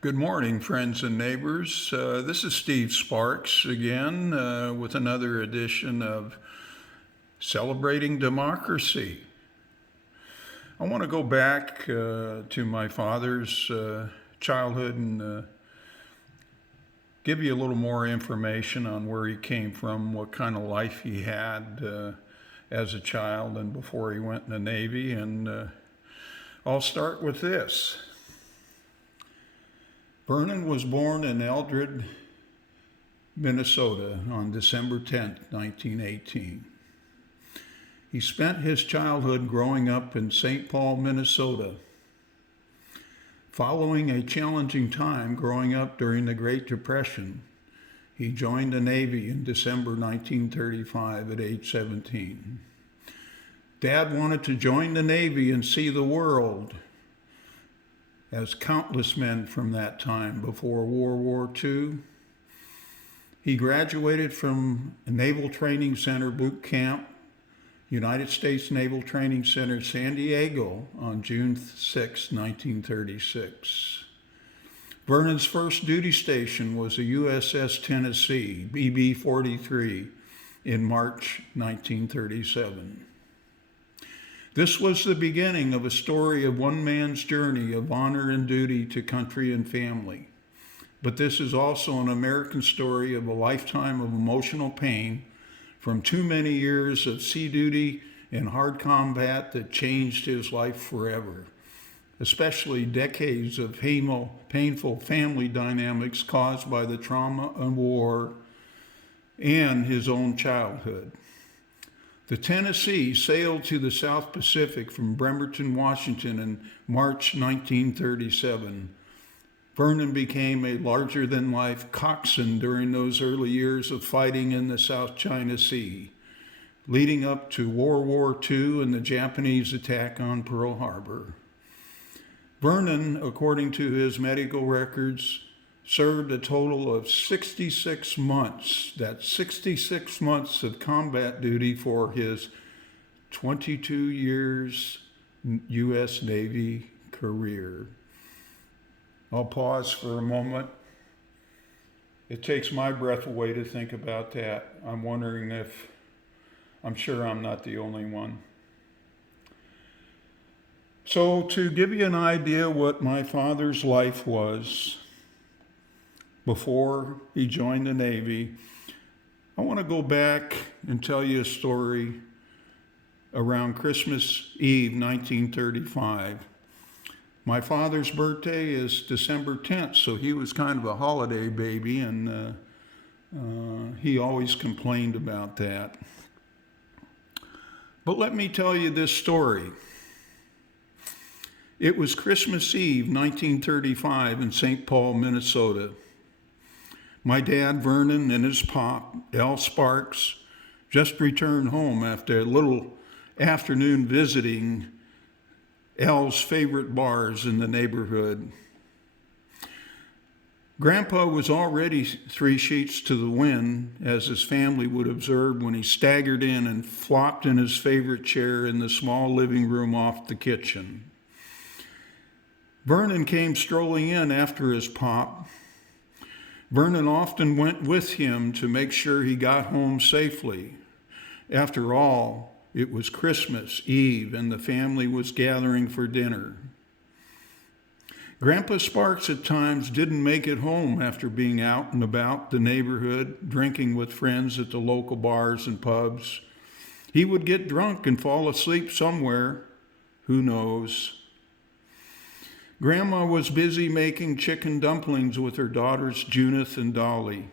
Good morning, friends and neighbors. This is Steve Sparks again with another edition of Celebrating Democracy. I want to go back to my father's childhood and give you a little more information on where he came from, what kind of life he had as a child and before he went in the Navy. And I'll start with this. Vernon was born in Eldred, Minnesota on December 10th, 1918. He spent his childhood growing up in St. Paul, Minnesota. Following a challenging time growing up during the Great Depression, he joined the Navy in December 1935 at age 17. Dad wanted to join the Navy and see the world, as countless men from that time before World War II. He graduated from Naval Training Center Boot Camp, United States Naval Training Center, San Diego, on June 6, 1936. Vernon's first duty station was the USS Tennessee, BB-43, in March 1937. This was the beginning of a story of one man's journey of honor and duty to country and family. But this is also an American story of a lifetime of emotional pain from too many years of sea duty and hard combat that changed his life forever, especially decades of painful family dynamics caused by the trauma of war and his own childhood. The Tennessee sailed to the South Pacific from Bremerton, Washington in March 1937. Vernon became a larger-than-life coxswain during those early years of fighting in the South China Sea, leading up to World War II and the Japanese attack on Pearl Harbor. Vernon, according to his medical records, served a total of 66 months. That's 66 months of combat duty for his 22 years U.S. Navy career. I'll pause for a moment. It takes my breath away to think about that. I'm sure I'm not the only one. So to give you an idea what my father's life was before he joined the Navy, I want to go back and tell you a story around Christmas Eve, 1935. My father's birthday is December 10th, so he was kind of a holiday baby, and he always complained about that. But let me tell you this story. It was Christmas Eve, 1935, in St. Paul, Minnesota. My dad, Vernon, and his pop, Al Sparks, just returned home after a little afternoon visiting Al's favorite bars in the neighborhood. Grandpa was already 3 sheets to the wind, as his family would observe when he staggered in and flopped in his favorite chair in the small living room off the kitchen. Vernon came strolling in after his pop. Vernon often went with him to make sure he got home safely. After all, it was Christmas Eve and the family was gathering for dinner. Grandpa Sparks at times didn't make it home after being out and about the neighborhood, drinking with friends at the local bars and pubs. He would get drunk and fall asleep somewhere. Who knows? Grandma was busy making chicken dumplings with her daughters Junith and Dolly.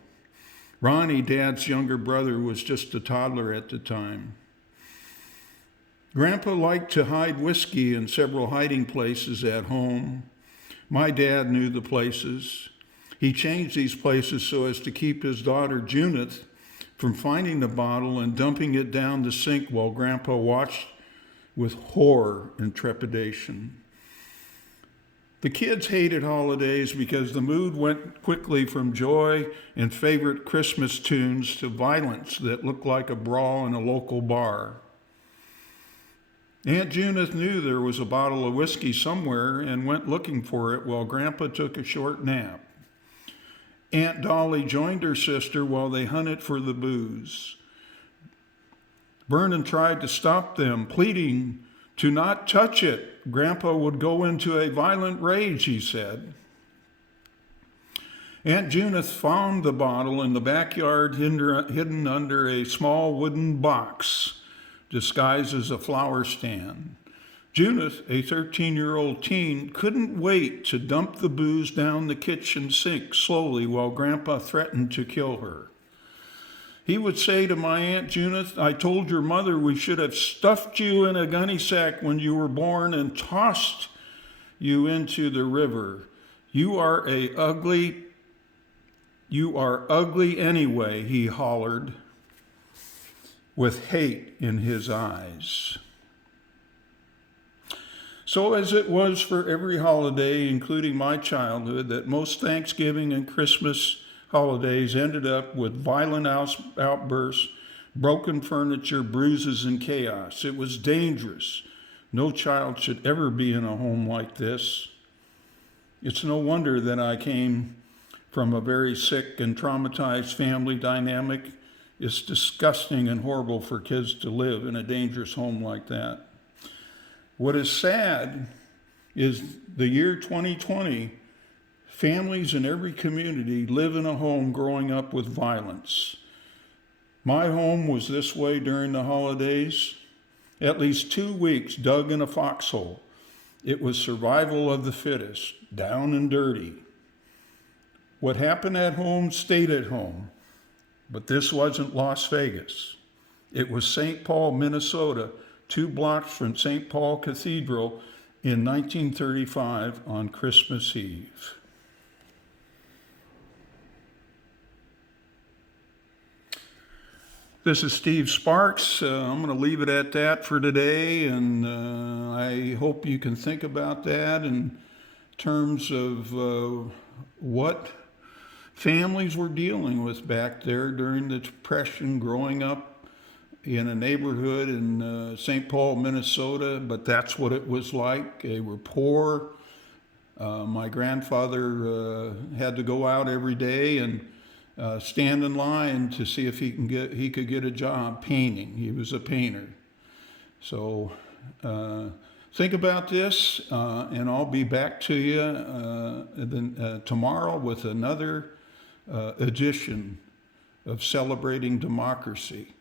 Ronnie, Dad's younger brother, was just a toddler at the time. Grandpa liked to hide whiskey in several hiding places at home. My dad knew the places. He changed these places so as to keep his daughter Junith from finding the bottle and dumping it down the sink while Grandpa watched with horror and trepidation. The kids hated holidays because the mood went quickly from joy and favorite Christmas tunes to violence that looked like a brawl in a local bar. Aunt Judith knew there was a bottle of whiskey somewhere and went looking for it while Grandpa took a short nap. Aunt Dolly joined her sister while they hunted for the booze. Vernon tried to stop them, pleading to not touch it. Grandpa would go into a violent rage, he said. Aunt Judith found the bottle in the backyard hidden under a small wooden box disguised as a flower stand. Judith, a 13-year-old teen, couldn't wait to dump the booze down the kitchen sink slowly while Grandpa threatened to kill her. He would say to my Aunt Judith, "I told your mother we should have stuffed you in a gunny sack when you were born and tossed you into the river. You are ugly anyway," he hollered, with hate in his eyes. So as it was for every holiday, including my childhood, that most Thanksgiving and Christmas holidays ended up with violent outbursts, broken furniture, bruises, and chaos. It was dangerous. No child should ever be in a home like this. It's no wonder that I came from a very sick and traumatized family dynamic. It's disgusting and horrible for kids to live in a dangerous home like that. What is sad is the year 2020, families in every community live in a home growing up with violence. My home was this way during the holidays. At least 2 weeks dug in a foxhole. It was survival of the fittest, down and dirty. What happened at home stayed at home. But this wasn't Las Vegas. It was St. Paul, Minnesota, 2 blocks from St. Paul Cathedral in 1935 on Christmas Eve. This is Steve Sparks. I'm going to leave it at that for today, and I hope you can think about that in terms of what families were dealing with back there during the Depression, growing up in a neighborhood in St. Paul, Minnesota, but that's what it was like. They were poor. My grandfather had to go out every day and stand in line to see if he could get a job painting. He was a painter. So think about this, and I'll be back to you tomorrow with another edition of Celebrating Democracy.